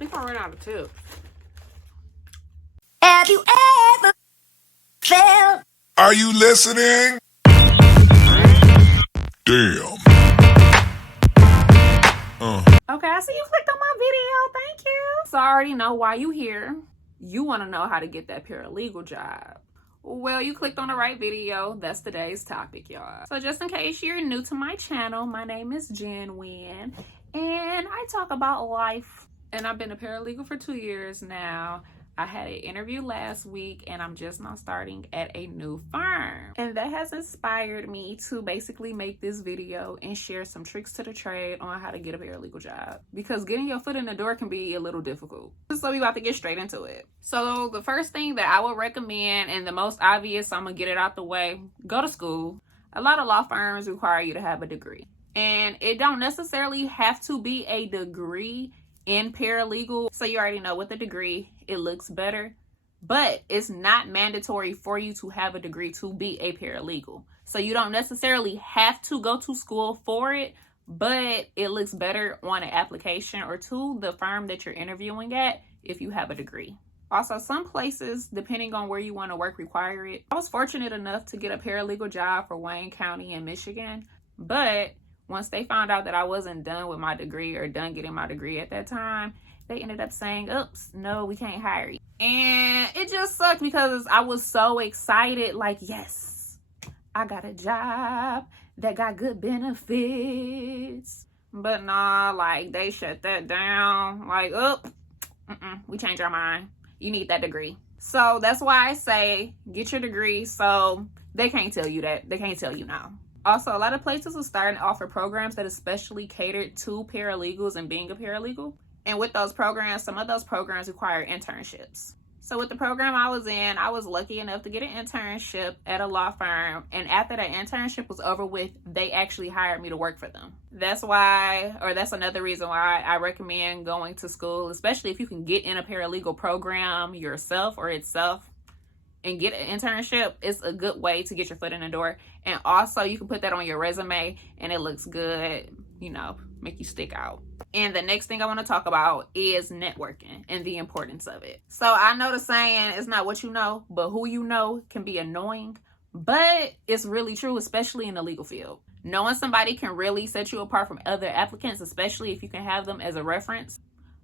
think I ran out of tips. Have you ever felt? Are you listening? Damn. Okay, I see you clicked on my video. Thank you. So I already know why you here. You want to know how to get that paralegal job. Well, you clicked on the right video. That's today's topic, y'all. So just in case you're new to my channel, my name is Jen Wynn, and I talk about life. And I've been a paralegal for 2 years now. I had an interview last week, and I'm just now starting at a new firm. And that has inspired me to basically make this video and share some tricks to the trade on how to get a paralegal job. Because getting your foot in the door can be a little difficult. So we about to get straight into it. So the first thing that I would recommend, and the most obvious, I'm gonna get it out the way, go to school. A lot of law firms require you to have a degree. And it don't necessarily have to be a degree in paralegal. So you already know with a degree, it looks better, but it's not mandatory for you to have a degree to be a paralegal. So you don't necessarily have to go to school for it, but it looks better on an application or to the firm that you're interviewing at if you have a degree. Also, some places, depending on where you want to work, require it. I was fortunate enough to get a paralegal job for Wayne County in Michigan, but once they found out that I wasn't done with my degree or done getting my degree at that time, they ended up saying, oops, no, we can't hire you. And it just sucked because I was so excited, like, yes, I got a job that got good benefits. But nah, like, they shut that down. Like, we changed our mind. You need that degree. So that's why I say get your degree. So they can't tell you that. They can't tell you no. Also, a lot of places are starting to offer programs that especially catered to paralegals and being a paralegal. And with those programs, some of those programs require internships. So with the program I was in, I was lucky enough to get an internship at a law firm. And after that internship was over with, they actually hired me to work for them. That's why, or that's another reason why I recommend going to school, especially if you can get in a paralegal program yourself or itself and get an internship. It's a good way to get your foot in the door. And also you can put that on your resume and it looks good, you know, make you stick out. And the next thing I want to talk about is networking and the importance of it. So I know the saying, it's not what you know, but who you know can be annoying, but it's really true, especially in the legal field. Knowing somebody can really set you apart from other applicants, especially if you can have them as a reference.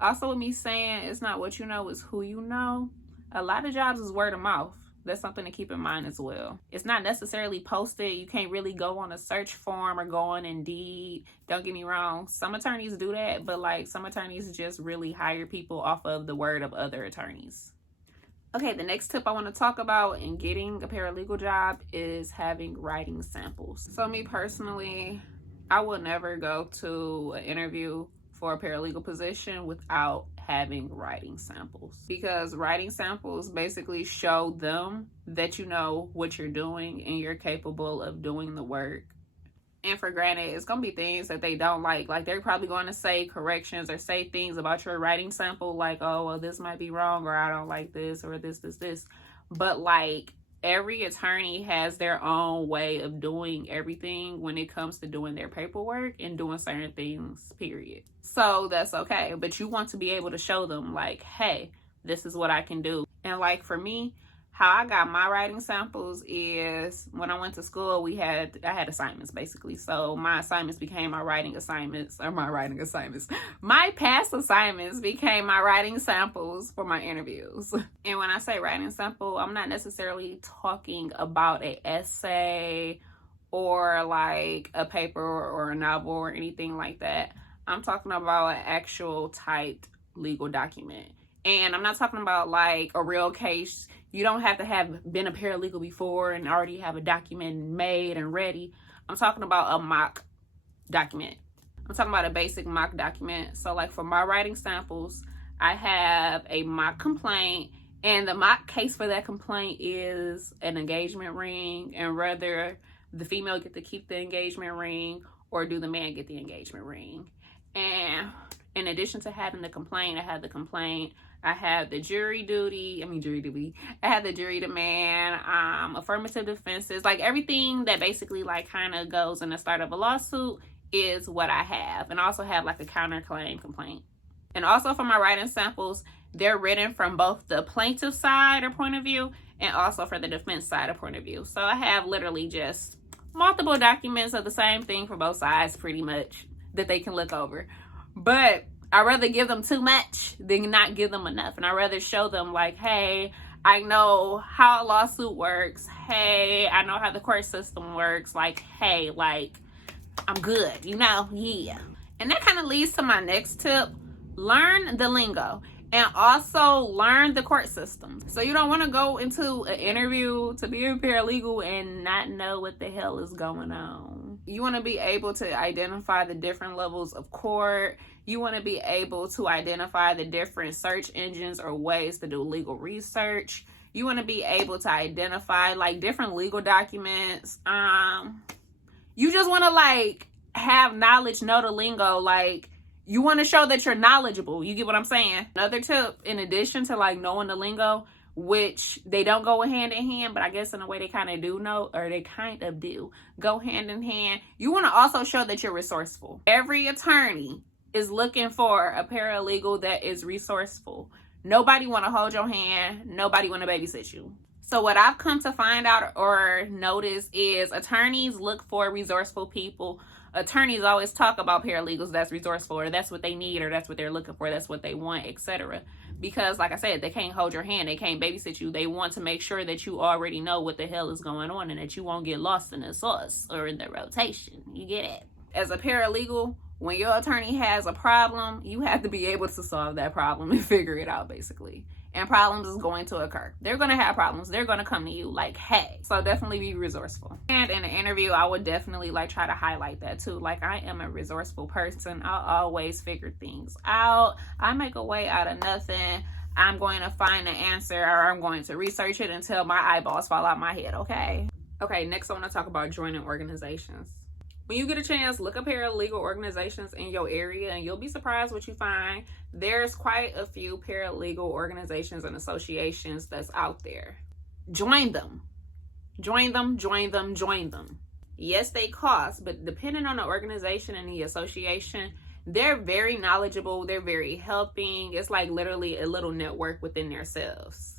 Also with me saying it's not what you know, it's who you know. A lot of jobs is word of mouth. That's something to keep in mind as well. It's not necessarily posted. You can't really go on a search form or go on Indeed. Don't get me wrong. Some attorneys do that, but like some attorneys just really hire people off of the word of other attorneys. Okay, the next tip I want to talk about in getting a paralegal job is having writing samples. So me personally, I will never go to an interview for a paralegal position without having writing samples, because writing samples basically show them that you know what you're doing and you're capable of doing the work. And for granted, it's gonna be things that they don't like they're probably going to say corrections or say things about your writing sample like, oh well, this might be wrong, or I don't like this, or this. But like, every attorney has their own way of doing everything when it comes to doing their paperwork and doing certain things, period. So that's okay. But you want to be able to show them like, hey, this is what I can do. And like for me, how I got my writing samples is when I went to school, I had assignments basically. So my assignments became my writing assignments, or my past assignments became my writing samples for my interviews. And when I say writing sample, I'm not necessarily talking about an essay or like a paper or a novel or anything like that. I'm talking about an actual typed legal document. And I'm not talking about like a real case. You don't have to have been a paralegal before and already have a document made and ready. I'm talking about a mock document. I'm talking about a basic mock document. So like for my writing samples, I have a mock complaint, and the mock case for that complaint is an engagement ring, and whether the female get to keep the engagement ring or do the man get the engagement ring. And in addition to having the complaint, I have the jury demand, affirmative defenses, like everything that basically like kind of goes in the start of a lawsuit is what I have. And I also have like a counterclaim complaint. And also for my writing samples, they're written from both the plaintiff side or point of view and also for the defense side or point of view. So I have literally just multiple documents of the same thing for both sides pretty much that they can look over. But I'd rather give them too much than not give them enough. And I'd rather show them like, hey, I know how a lawsuit works. Hey, I know how the court system works. Like, hey, like, I'm good, you know? Yeah. And that kind of leads to my next tip. Learn the lingo and also learn the court system. So you don't want to go into an interview to be a paralegal and not know what the hell is going on. You want to be able to identify the different levels of court. You want to be able to identify the different search engines or ways to do legal research. You want to be able to identify like different legal documents. You just want to like have knowledge, know the lingo. Like, you want to show that you're knowledgeable. You get what I'm saying? Another tip, in addition to like knowing the lingo, which they don't go hand in hand, but I guess in a way they kind of do know, or they kind of do go hand in hand. You want to also show that you're resourceful. Every attorney is looking for a paralegal that is resourceful. Nobody want to hold your hand. Nobody want to babysit you. So what I've come to find out or notice is attorneys look for resourceful people. Attorneys always talk about paralegals that's resourceful, or that's what they need, or that's what they're looking for, that's what they want, etc. Because like I said, they can't hold your hand, they can't babysit you. They want to make sure that you already know what the hell is going on and that you won't get lost in the sauce or in the rotation. You get it? As a paralegal, when your attorney has a problem, you have to be able to solve that problem and figure it out, basically. And problems is going to occur. They're going to have problems. They're going to come to you like, hey. So definitely be resourceful. And in an interview, I would definitely like try to highlight that too. Like, I am a resourceful person. I'll always figure things out. I make a way out of nothing. I'm going to find an answer, or I'm going to research it until my eyeballs fall out my head, okay? Okay, next I want to talk about joining organizations. When you get a chance, look up paralegal organizations in your area and you'll be surprised what you find. There's quite a few paralegal organizations and associations that's out there. Join them. Join them, join them, join them. Yes, they cost, but depending on the organization and the association, they're very knowledgeable. They're very helping. It's like literally a little network within themselves.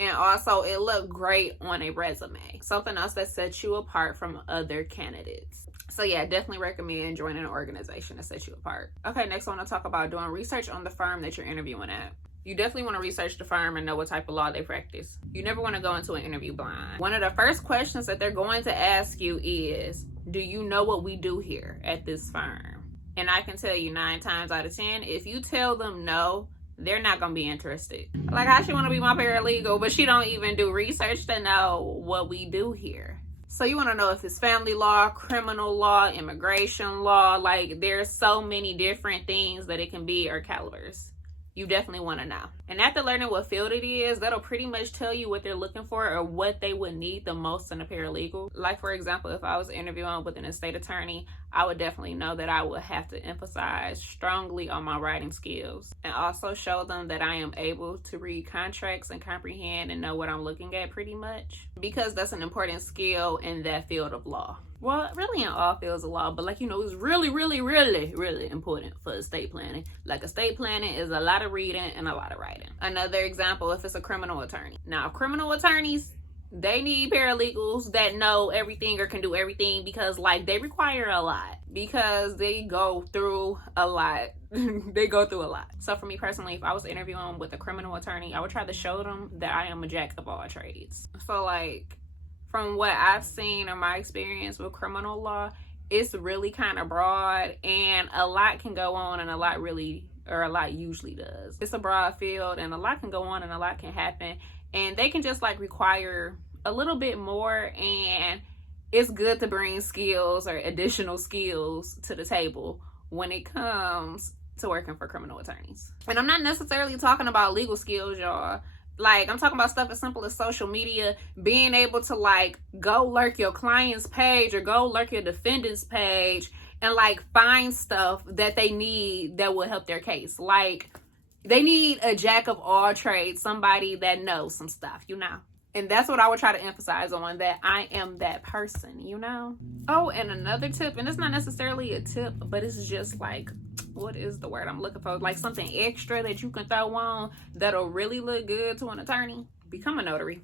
And also, it looked great on a resume. Something else that sets you apart from other candidates. So yeah, definitely recommend joining an organization that sets you apart. Okay, next I want to talk about doing research on the firm that you're interviewing at. You definitely want to research the firm and know what type of law they practice. You never want to go into an interview blind. One of the first questions that they're going to ask you is, do you know what we do here at this firm? And I can tell you 9 times out of 10, if you tell them no, they're not going to be interested. Like, how she want to be my paralegal, but she don't even do research to know what we do here. So you want to know if it's family law, criminal law, immigration law. Like, there's so many different things that it can be, or calibers. You definitely want to know. And after learning what field it is, that'll pretty much tell you what they're looking for or what they would need the most in a paralegal. Like, for example, if I was interviewing with an estate attorney, I would definitely know that I would have to emphasize strongly on my writing skills and also show them that I am able to read contracts and comprehend and know what I'm looking at pretty much, because that's an important skill in that field of law. Well, really in all fields of law, but like, you know, it's really, really, really, really important for estate planning. Like, estate planning is a lot of reading and a lot of writing. Another example, if it's a criminal attorney. Now, criminal attorneys, they need paralegals that know everything or can do everything, because like, they require a lot, because they go through a lot. They go through a lot. So for me personally, if I was interviewing with a criminal attorney, I would try to show them that I am a jack of all trades. So like, from what I've seen or my experience with criminal law, it's really kind of broad, and a lot can go on, and a lot usually does. It's a broad field, and a lot can go on, and a lot can happen, and they can just like require a little bit more, and it's good to bring skills or additional skills to the table when it comes to working for criminal attorneys. And I'm not necessarily talking about legal skills, y'all. Like, I'm talking about stuff as simple as social media, being able to like go lurk your client's page or go lurk your defendant's page and like find stuff that they need that will help their case. Like, they need a jack of all trades, somebody that knows some stuff, you know? And that's what I would try to emphasize on, that I am that person, you know? Oh, and another tip, and it's not necessarily a tip, but it's just like what is the word I'm looking for? Like something extra that you can throw on that'll really look good to an attorney, become a notary.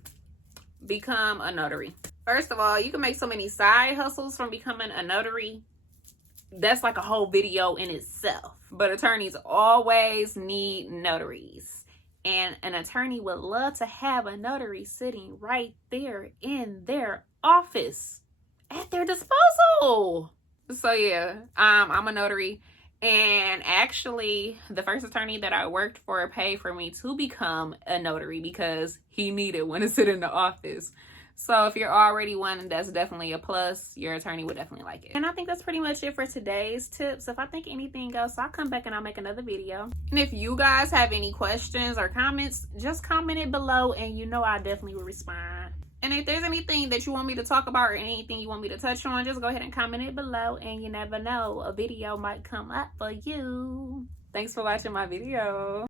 Become a notary. First of all, you can make so many side hustles from becoming a notary. That's like a whole video in itself. But attorneys always need notaries. And an attorney would love to have a notary sitting right there in their office at their disposal. So yeah, I'm a notary. And actually, the first attorney that I worked for paid for me to become a notary because he needed one to sit in the office. So if you're already one, that's definitely a plus. Your attorney would definitely like it. And I think that's pretty much it for today's tips. If I think anything else, I'll come back and I'll make another video. And if you guys have any questions or comments, just comment it below and you know I definitely will respond. And if there's anything that you want me to talk about or anything you want me to touch on, just go ahead and comment it below. And you never know, a video might come up for you. Thanks for watching my video.